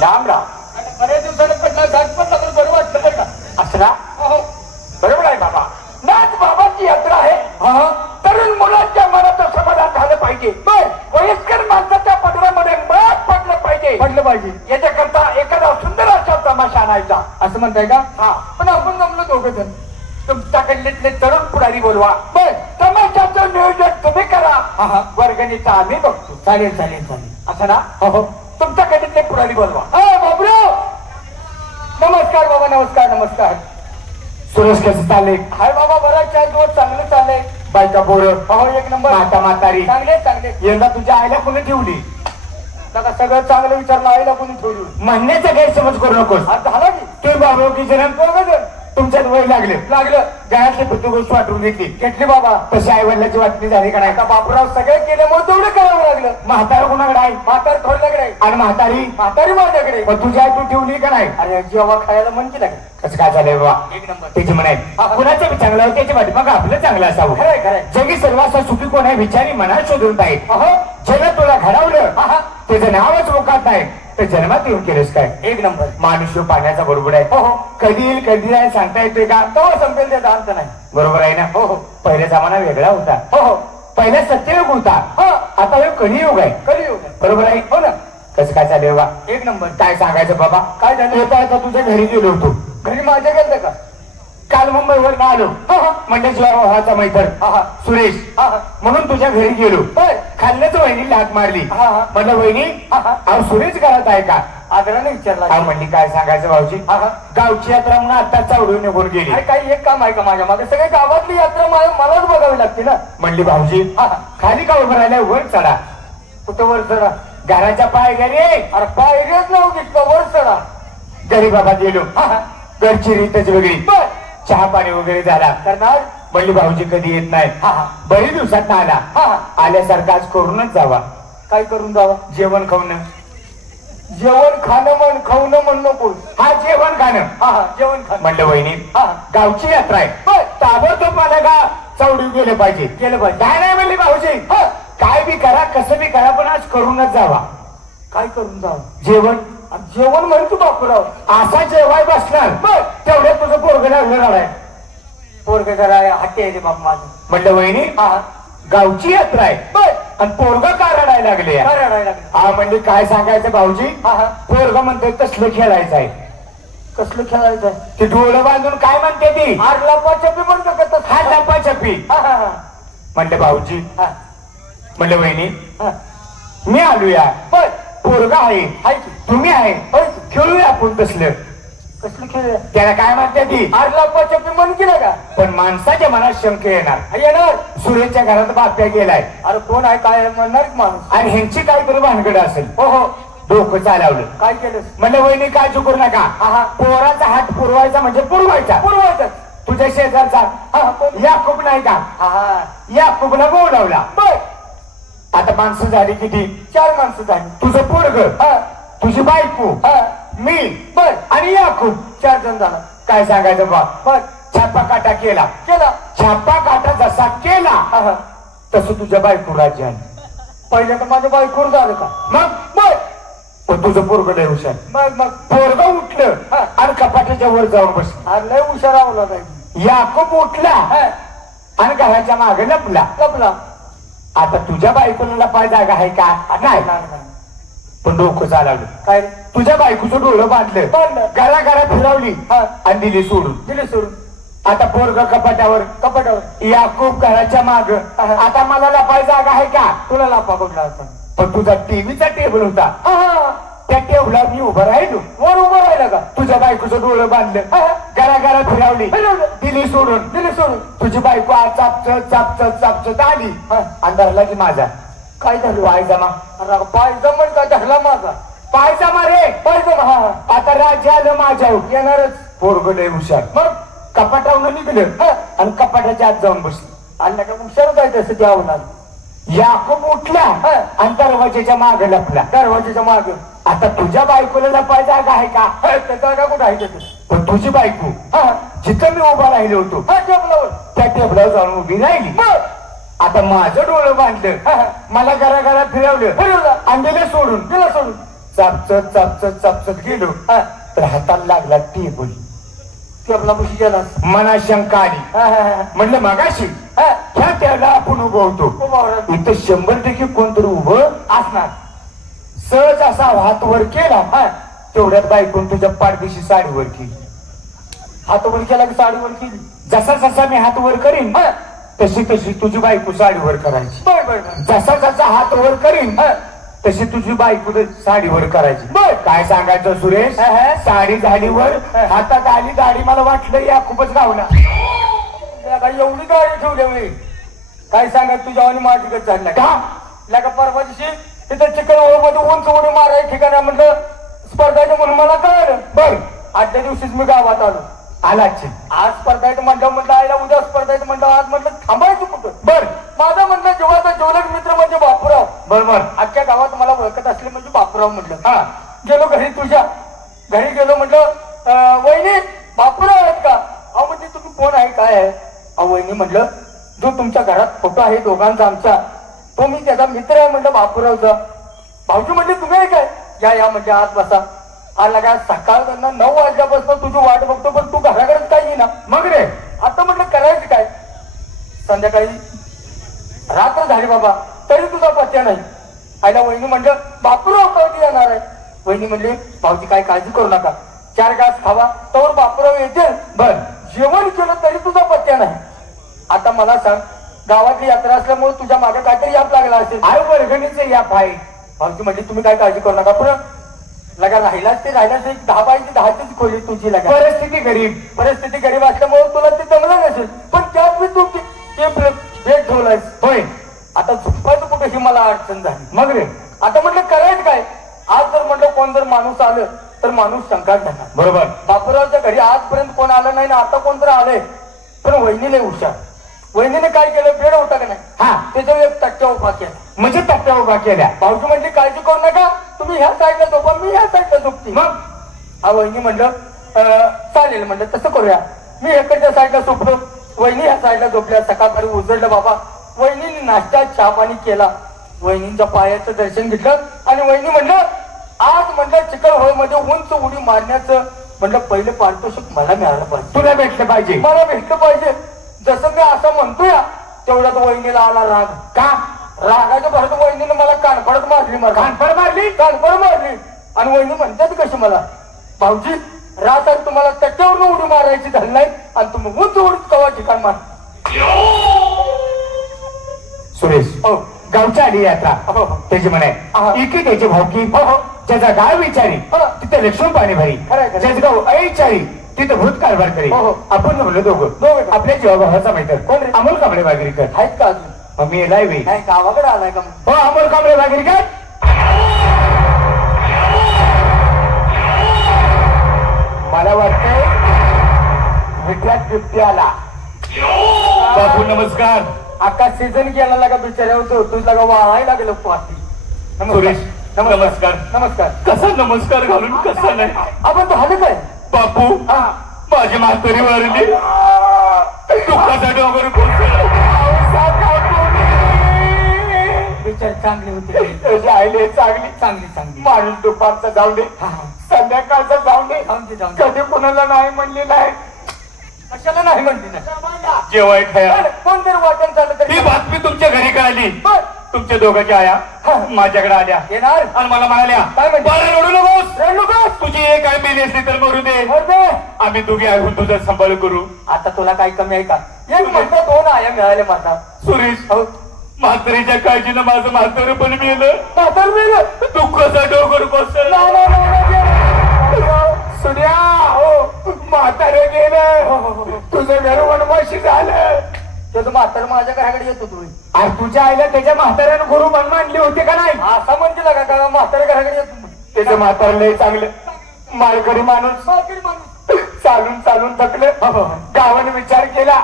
राम राम. बऱ्याच दिवसानं पडला घाट पडला तर बरं वाटलं बरं का. असं ना? हो बरोबर आहे बाबा. नाथ बाबाची यात्रा आहे. हा तरुण मुलांच्या मनात समाधान झालं पाहिजे. बर वयस्कर माणसाच्या पदरामध्ये मत पडलं पाहिजे. पडलं पाहिजे याच्याकरता एखादा सुंदर असा तमाशा आणायचा. असं म्हणताय का. हा, पण आपण जमलो दोघं जण. तुमच्याकडले तरुण पुढारी बोलवा. बर तमाशाचं नियोजन तुम्ही करा. हा हा वर्गणीचा आम्ही बघतो. चालेल चालेल चालेल. असं ना? हो तुमच्याकडे पुढारी बोलवा. हा बाबूराव नमस्कार बाबा नमस्कार नमस्कार. सुरेश कसं चालले? हाय बाबा बराच चार दिवस चांगलं चाललंय. बायका पोरं हो एक नंबर. माता म्हातारी चांगले चांगले. यंदा तुझ्या आईला कोणी ठेवली? नका सगळं चांगलं विचारलं आईला कोणी ठेवली. म्हणण्याचा गैरसमज करू नकोस. आज झाला की तुम्ही बाबा जण दोघं जण तुमच्यात वय लागले. लागलं घरातली प्रत्येक गोष्ट वाटून घेतली. घेतली बाबा. तशी आई वडिलांची वाटणी झाली का नाही? आता बापूराव सगळे केल्यामुळे तेवढं करावं लागलं. म्हातारा कोणाकडे आहे? म्हातार थोरल्याकडे आणि म्हातारी म्हातारी माझ्याकडे. मग तुझी आई तू ठेवली का नाही? अरे जेव्हा खायला मन केलं का कसं काय झालंय बाबा? एक नंबर. त्याची म्हणाय कुणाचं बी चांगलं आहे त्याची वाटी मग आपलं चांगलं असावं. खरंय खरंय. जगी सर्वांचा सुखी कोण आहे विचारी मनात शोधून पाहिजे. अहो ज्यानं तुला घडवलं हा त्याचं नावच मोकात नाही तर जन्मात येऊन केलंस काय? एक नंबर. माणूस ह्यो पाण्याचा बरोबर आहे. हो हो कधी येईल कधी नाही सांगता येतोय का? तेव्हा संपेल त्याचा अंत नाही. बरोबर आहे ना? हो हो पहिला जमाना वेगळा होता. हो हो पहिला सत्ययुग होता. हा आता हे कलियुग आहे. कधी येऊ नये. बरोबर आहे? हो ना कसं काय चालू बा? एक नंबर. काय सांगायचं बाबा? काय झालं? येता येता तुझ्या घरी गेलो होतो. घरी माझ्या गेलं का. काल मुंबईवर आलो. म्हणजे जीवाचा मैत्र हा सुरेश हा म्हणून तुझ्या घरी गेलो. बर खाल्ल्याच वहिनीला हाक मारली. हा हा म्हणलं वहिनी अहो सुरेश घरात आहे का? आदराने विचारला. हा म्हणली काय सांगायचं भाऊजी? हा हा गावची यात्रा म्हणून आता चावडून निघून गेली. अरे काही एक काम आहे का माझ्या मागे. सगळे गावातली यात्रा मलाच बघावी लागते ना. म्हणली भाऊजी हा खाली का उभं राहिल्या वर चढा. कुठं वर चढा. घराच्या पायऱ्या रे. अरे पायरीच नाव घेतलं वर चढा. घरी बाबा गेलो. घरची रीतच वेगळी. बर चहा पाणी वगैरे झाला. करणार. म्हणली भाऊजी कधी येत नाही. हा हा बरी दिवसात आला. हा आल्यासारखं आज करूनच जावा. काय करून जावा. जेवण खाऊन. जेवण खाणं म्हण खाऊन म्हण नको. हा जेवण खाणं. हा जेवण खाणं. म्हणलं वहिनी हा गावची यात्रा आहे. बर ताबडतोब मला का चौडी गेले पाहिजे. केलं पाहिजे. काय नाही म्हणली भाऊजी. हा काय बी करा कसं बी करा पण आज करूनच जावा काय करून जावा. जेवण. जेवण म्हणतो बापूराव. असा जेवाय बसणार बर तेवढ्यात तुझं पोरगं लागलं आहे. पोरग जरा हट्टी आहे रे बाप माझं. म्हणलं वहिनी हा गावची यात्रा आहे बर आणि पोरगं का रडायला लागले? काय रडायला लागलं. हा म्हणली काय सांगायचं भाऊजी? हा हा पोरगं म्हणते तसलं खेळायचं आहे. कसलं खेळायचं. ते डोळं बांधून काय म्हणते ती? आर लपाछपी म्हणतो का तसं. हा लपाछपी. हा हा म्हणलं भाऊजी. हा म्हणलं वहिनी हा मी आलोया. बर पोरगा आहे हाय की. तुम्ही आहे होय. खेळूया आपण तसलं. कसलं खेळ. त्याला काय म्हणते ती? आर लपाछपी म्हण केलं का. पण माणसाच्या मनात शंका येणार. येणार. सुरेशच्या घरात बाप्या गेलाय अरे कोण आहे काय म्हणणार की माणूस. आणि ह्यांची काहीतरी भानगड असेल. हो हो डोकं चालवलं. काय केलं. म्हणलं वहिनी काळजी करू नका. हा पोराचा हात पुरवायचा म्हणजे पुरवायचा. पूर्वाचं. तुझ्या शेजारचा हा कोण. याकूब नाही का? हा हा याकूबला बोलावला. बर आता माणसं झाली किती? 4 माणसं झाली. तुझं पोरग हा तुझी बायको हा मी बर आणि याकूब 4 जण झाला. काय सांगायचं बा? बर छापा काटा केला. केला. छापा काटा जसा केला हा हा तसं तुझ्या बायको राज्यात. पहिलं तर माझं बायकोर झालं का. मग बर पण तुझं पोरग लय हुशार. मग पोरग उठलं हा. आणि कपाटाच्या वर जाऊन बसलं. अरे लय हुशार आवला नाही. याकूब उठला आणि घराच्या मागे लपला. कपला. आता तुझ्या बायकोला लपाय जागा आहे का? नाही. पण डोकं चालवलं. काय रे. तुझ्या बायकोचं डोळं बांधलं. बांधलं. घरा फिरवली हा आणि दिली सोडून. दिले सोडून. आता पोरग कपाटावर. कपाटावर. याकूब घराच्या माग. आता मला लपाय जागा आहे का? तुला लापा कुठला होता. पण तुझा टीव्हीचा टेबल होता. हा हा त्या टेबलावर मी उभं राहिलो. वर उभं राहिला का. तुझ्या बायकोचं डोळं बांधलं. घरा फिरवली. फिरवलं. दिली सोडून. दिले सोडून. तुझी बायको आज चापचत आली. अंधारला की माझा काय झालं. पायजमा. अरे पायजमा का धरला माझा. पायजमा रे. पायजमा. हा आता राज्य आलं माझ्या. येणारच. पोरग लय हुशार. मग कपाटावरून निघलं आणि कपाटाच्या आत जाऊन बसलं. अन्न का हुशारच आहे तसं द्यावं लागलं. याकूब उठला आणि दरवाजेच्या मागे लपला. दरवाजेच्या मागे. आता तुझ्या बायकोला लपाय जागा आहे का? त्या जागा कुठं आहे त्याचं. पण तुझी बायको जिथं मी उभा राहिलो होतो हा टेबलावर. त्या टेबलावर जाऊन उभी राहिली. आता माझं डोळं बांधलं. मला घरा फिरवलं फिरवलं. आणि दिलं सोडून. दिला सोडून. चापचत चापचत चापचत गेलो हा तर हाताला लागला टेबल. ते आपला मुशी गेलास. मना शंका आली. हा हा हा म्हणलं मगाशी हा ह्या त्याला आपण उभं होतो, खूप आवडत इथं 100% कोणतरी उभं असणार. सहज असा हात वर केला. हा तेवढ्यात बायकून तुझ्या पाठदिशी साडी वर केली. हात वर केला की साडी वर केली. जसा जसा मी हात वर करीन हा तशी तशी तुझी बायको साडीवर करायची. बर बर बर जसा जसा हात वर करीन हा तशी तुझी बायको साडीवर करायची. बर. काय सांगायचं सुरेश, हा, हा. साडी झाडीवर हा. हातात आली गाडी, मला वाटलं या खूपच गावना. काय एवढी गाडी ठेवल्या वेळी काय सांगत तुझ्या आणि माझीकडे चालला का का परवा दिवशी तिथं चिकन मध्ये उंच उडी मारायला ठिकाणी म्हटलं स्पर्धायचं म्हणून मला कळलं. बर आजच्या दिवशीच मी गावात आलो. आलाच. आज स्पर्धायचं म्हटलं आईला उद्या स्पर्धायचं म्हटलं आज म्हटलं थांबायचं कुठं. बर माझा म्हटलं जेव्हाचा जेवलक मित्र म्हणजे बापूराव. बरोबर. आजच्या गावात मला ओळखत असले म्हणजे बापूराव म्हटलं. हा गेलो घरी तुझ्या घरी गेलो म्हटलं वहिनी बापूराव आहेत का. अहो म्हणजे तुम्ही कोण आहे काय आहे. अहो वहिनी म्हटलं जो तुमच्या घरात फोटो आहे दोघांचा आमचा तो मी त्याचा मित्र आहे म्हटलं बापूरावचा. भाऊजी म्हटले तुम्ही आहे काय. या म्हणजे आत बसा. आला का सकाळ 9 वाजल्यापासून तुझी वाट बघतो पण तू घराकडेच काय येईना. मग रे आता म्हटलं करायचं काय. संध्याकाळी रात्र झाली बाबा तरी तुझा पत्या नाही. आईला वहिनी म्हटलं बापूराव कधी येणार आहे. वहिनी म्हणले भाऊजी काय काळजी करू नका 4 घास खावा तर बापूराव येतील. बर जेवण केलं तरी तुझा पत्या नाही. आता मला सांग गावातली यात्रा असल्यामुळे तुझ्या मागे काहीतरी याप लागला असेल. आय वर्गणीचं या पाय. भाऊजी म्हटली तुम्ही काय काळजी करू नका पुन्हा लगा राहिलाच ते राहिलाच एक 10 बायची 10चीच खोली तुझी लगा. परिस्थिती गरीब. परिस्थिती गरीब असल्यामुळे तुला ते जमलं नसेल पण त्यात मी तू ते भेट ठेवलायस. होय. आता झोपायचं कुठे ही मला अडचण झाली. मग रे आता म्हटलं करायचं काय. आज जर म्हटलं कोण जर माणूस आलं तर माणूस शंकात जाणार. बरोबर. बापूरावच्या घरी आजपर्यंत कोण आलं नाही ना आता कोण तर आलंय. पण वहिनीला हुशार. वहिनीने काय केलं बेड होता का नाही हा त्याच्यावर एक तट्ट्या उभा केला. म्हणजे तट्ट्या उभा केल्या. भाऊजी म्हटली काळजी करू नका तुम्ही ह्या साईडला झोपा मी ह्या साईडला झोपते. मग हा वहिनी म्हटलं चालेल म्हटलं तसं करूया. मी इकडच्या साईडला झोपलो वहिनी ह्या साईडला झोपल्या. सकाळपारी उजळलं बाबा. वहिनीने नाश्ता चहा पाणी केला. वहिनींच्या पायाचं दर्शन घेतलं आणि वहिनी म्हटलं आज म्हटलं चिकन मध्ये उंच उडी मारण्याचं म्हटलं पहिलं पारितोषिक मला मिळालं पाहिजे. तुला भेटलं पाहिजे. मला भेटलं पाहिजे. जसं मी असं म्हणतोय तेवढ्यात वहिनीला आला राग. का रागाच्या भरत वहिनीने मला कानफडत मारली. मला कानफड मारली. कानफड मारली आणि वहिनी म्हणतात कशी मला भाऊजी रात तुम्हाला तट्ट्यावरून उडी मारायची झाली नाही आणि तुम्ही उंच उडीत कवा ठिकाण मार. सुरेश हो गावच्या आली यात्रा. हो त्याची म्हणे हा. इकडे त्याची भावकी. हो ज्याचा गाव विचारी हा. तिथे लक्ष्मी पाणी भरी. खरंय, खरंय. ज्याचं गाव ऐचारी तिथे भूत कारभार करी. हो, हो. आपण म्हणलो दोघं दोघं. आपल्या जीवाभावाचा मैत्र कोण रे? अमोल कांबळे वागरीकर. आहेत का अजून. मग मी लाईव्ह आहे. नाही गावाकडे आलाय का मग? हो अमोल कांबळे वागरीकर. मला वाटतंय विद्यात बिबटी आला. बापू नमस्कार. आका सीझन गेला लागा बिचाऱ्या होतो तुझा लगा वाहाय लागलं पाठी. सुरेश नमस्कार. नमस्कार. कसा नमस्कार घालून कसा नाही. आपण झालं काय बापू हा माझी म्हातारी वारली. दुःखाचा डोंगर कोसळला. बिचारी चांगली होती. त्याची आईले चांगली चांगली चांगली माणूस दुपारचा जाऊ दे हा हा संध्याकाळचा जाऊ दे. जाऊन दे जाऊन दे. कधी कोणाला नाही म्हणली नाही. कशाला नाही म्हणते ना जेवाय खाया कोण जर वाटण झालं ही तरी बातमी तुमच्या घरी कळाली. बर तुमच्या दोघांच्या आया माझ्याकडे आल्या येणार आणि मला म्हणाल्या काय म्हणते? बाळा रडू नकोस. रडू नकोस. तुझी एक काय मेली असली तर मरू दे. मर दे. आम्ही दोघे ऐकून तुझा सांभाळ करू. आता तुला काही कमी आहे का. एक म्हटलं 2 आया मिळाले माझा. सुरेश हो म्हातारीच्या काळजीनं माझं म्हातारं पण मेलं. म्हातार मेलं. दुःखाचा डोंगर कोसळला. नाही, नाही, नाही, नाही, नाही. सुर्या हो म्हातारं गेलं. हो, हो, हो. तुझं घर वनवाशी झालं. त्याचं म्हातार माझ्या घराकडे येत होतो. अरे तुझ्या आईला त्याच्या म्हाताऱ्यानं गुरु मानली होती का नाही. असा म्हणते लागा का म्हाताऱ्या घराकडे येत होतो. त्याचं म्हातारं लय चांगलं माळकरी माणूस. म्हातारी माणूस. चालून चालून थकलं. हो, हो. गावाने विचार केला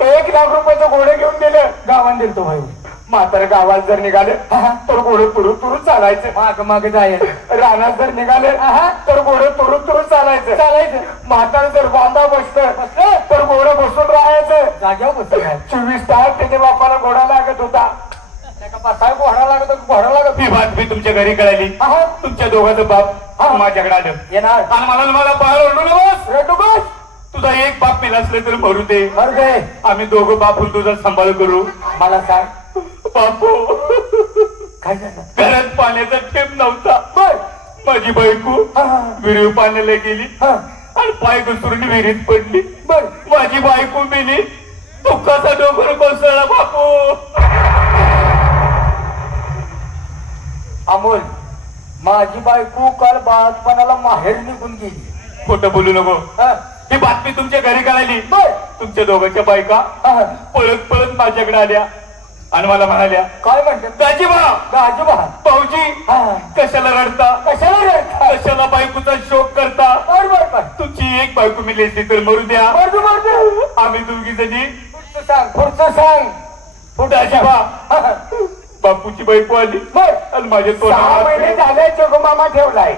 1 लाख रुपयाचं घोडं घेऊन दिलं. गावान दिलतो भाई. म्हातारं गावात जर निघालं तर घोडं तुरु तुरु चालायचं. माग माग जायचं. रानात जर निघालं तर घोडं तुरु तुरु चालायचं. म्हातारं जर बांधा बसतं तर घोडं बसून राहायचं. जाग्यावर बसतो काय 24 तास त्याच्या बापाला घोडा लागत होता. बसाय घोडा लागत घोडा लागत ही बातमी तुमच्या घरी कळाली हा. तुमच्या दोघांचं बाप माझ्याकडे आलं येणार आणि मला बाहेर ओरडू नकोस. रडू बस तुझा एक बाप मेला असले तर मरू दे. बरं काय आम्ही दोघं बापून तुझा सांभाळ करू. मला सांग बापू काय झालं घरात पाण्याचा थेंब नव्हता. बर माझी बायको विहीर पाण्याला गेली हा आणि पाय घसरून विहिरीत पडली. बर माझी बायको मेली. दुःखाचा डोंगर कोसळला बापू. अमोल माझी बायको काल बाळपणाला माहेर निघून गेली. खोटं बोलू नको. हा, ही बातमी तुमच्या घरी कळाली. बर तुमच्या दोघांच्या बायका हा. पळत पळत माझ्याकडे आल्या आणि मला म्हणाल्या काय म्हणतात दाजीबा गाजोबा भाऊजी हा कशाला रडता कशाला रडता? कशाला बायकोचा शोक करता. बर बर बर तुमची एक बायको मिली असती तर मरू द्या. मरदू मरदू आम्ही दोघी जणी पुढचं सांग पुढचं सांग दाजीबा हा, बापूची बायको आली बर आणि माझ्या 6 महिने तोंडात झाले जोगमामा ठेवलाय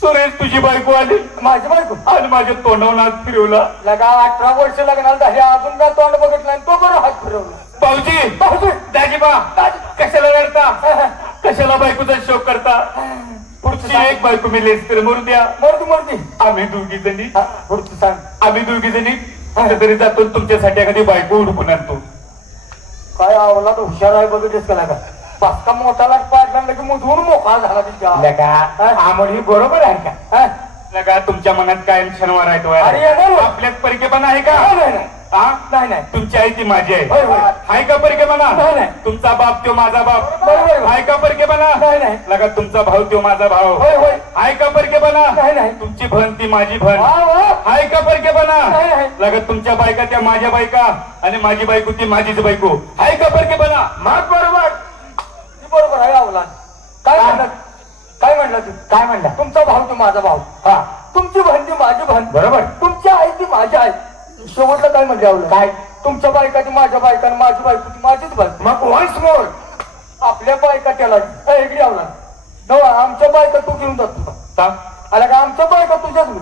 सुरेश तुझी बायको आली माझी बायको आणि माझ्या तोंडावर हात फिरवला. लगा 18 वर्ष लग्नाला झाले अजून काय तोंड बघितलं आणि तो बरं हात फिरवला भाऊजी भाऊजी दाजीबा कशाला रडता कशाला बायकोचा शोक करता. पुढचं तुमची एक बायको मिली असती तर मरू द्या. मरदू मरदी आम्ही दोघी जणी पुढचं सांग आम्ही दोघी जणी कुठेतरी जातो तुमच्यासाठी एखादी बायको उडकून आणतो. काय आवला तर हुशार आहे बघितलीस का लागा पाचका मोठा लाट पाडला की मुजून मोकळा झाला तिच्या आम्हाला ही बरोबर आहे का हा? लगा तुमच्या मनात कायम क्षणवार अरे येणार आहे. हो. आपल्यात परकेपणा आहे का नाही, नाही, नाही. हा नाही नाही तुमची आई ती माझी होय, आहे. होय. आहे का परकेपणा नाही, नाही. तुमचा बाप तो माझा बाप बरोबर. आहे का परकेपणा नाही, नाही. लगा तुमचा भाऊ तो माझा भाऊ होय होय आहे का परकेपणा नाही, नाही. तुमची भन ती माझी भन वा वा आहे का परकेपणा नाही, नाही. लगा तुमच्या बायका त्या माझ्या बायका आणि माझी बायको ती माझीच बायको आहे का परकेपणा. मग बरोबर ती बरोबर आहे आवला काय म्हणलं काय म्हणलं तू काय म्हणला तुमचा भाऊ तो माझा भाऊ हा तुमची बहीण ती माझी बहीण बरोबर तुमची आई ती माझी आई शेवटलं काय म्हणजे आवलं काय तुमच्या बायका ती माझ्या बायका आणि माझी बायको ती माझीच बायको मग वन्स मोर आपल्या बायका त्याला इकडे आवला नवा आमच्या बायका तू घेऊन जातो आला का आमच्या बायका तुझ्याच घरी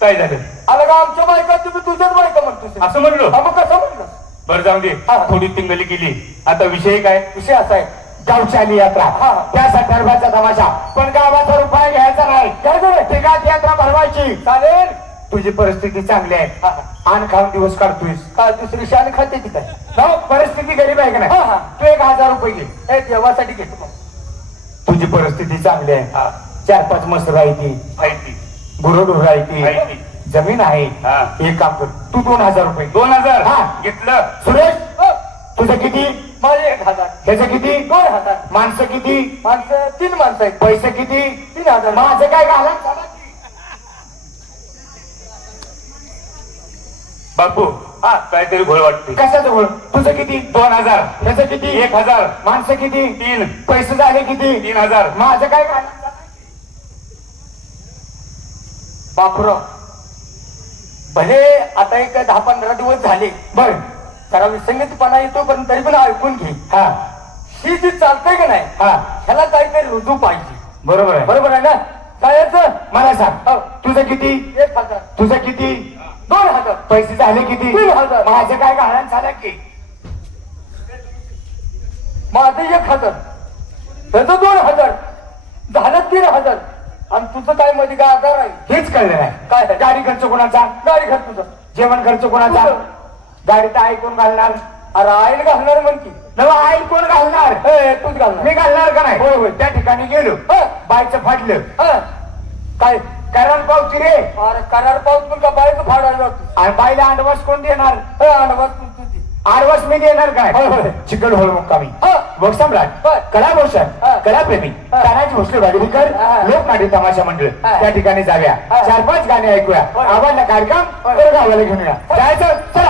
काय झालं आला का आमच्या बायका तुम्ही तुझ्याच बायका म्हणतो असं म्हणलो. मग कसं म्हणलं बरं जाऊ दे हा. थोडी तिंगली गेली. आता विषय काय विषय असा आहे गावची आली यात्रा हा. त्या संदर्भाचा तमाशा पण गावाचा रुपया घ्यायचा नाही. काय झालं ठिकाण यात्रा भरवायची. चालेल तुझी परिस्थिती चांगली आहे. हा. आण खाऊन दिवस काढतोयस. का दुसरी शान खाते ती काय हो, परिस्थिती गरीब आहे का हा, हा. नाही. तू 1000 रुपये घे. हे देवासाठी घेतो मग. तुझी परिस्थिती चांगली आहे. हा. 4-5 मसर आहे ती गुरुढोर आहे ती जमीन आहे. हा. एक काम कर तू 2000 रुपये 2000 हा. घेतलं सुरेश हो. तुझं किती माझे 1000 ह्याचं किती 2000 माणसं किती माणसं 3 माणसं आहेत पैसे किती 3000 माझं काय घाला बापू हा काहीतरी घोळ वाटते कशाचं गोळ तुझं किती 2000 ह्याचं किती 1000 माणसं किती 3 पैसे झाले किती 3000 माझं काय घाला बापराव भले आता एक 10-15 दिवस झाले बर जरा विसंगतपणा येतो पण तरी पण ऐकून घे हा ही जी चालतंय का नाही हा ह्याला काहीतरी रुजू पाहिजे बरोबर आहे बरोबर आहे ना कायचं मला सांग हो. तुझं किती 1000 तुझं किती 2000 पैसे झाले किती 3000 माझं काय घाला झालं की माझं 1000 त्याचं 2000 झालं 3000 आणि तुझं काय मध्ये काय आजार आहे हेच कळलं नाही काय आहे? गाडी खर्च कोणाचा गाडी घर तुझं जेवण खर्च कोणाचा तुझं. गाडीत आई कोण घालणार अरे आईल घालणार म्हण की नवा आई कोण घालणार तूच घालणार मी घालणार का नाही होय, होय. त्या ठिकाणी गेलो हं. बायचं फाडलं हं. काय कारण पावती रे अरे करार पाऊस पण का बायचं फाडायला आणि बाईला अंडवास कोण देणार अनवास तुझी आडवास मी देणार काय होय, होय. चिकन होळ मुक्कामी हं. बघ सम्राट होय. कलाभूषण हं. कलाप्रेमी हं. तानाजी भोसले वाडीकर हं. लोकनाट्य तमाशा मंडळ हं. त्या ठिकाणी जाऊया हं. 4-5 गाणे ऐकूया होय. आवडला कार्यक्रम होय. तर गावाला घेऊन या जायचं चला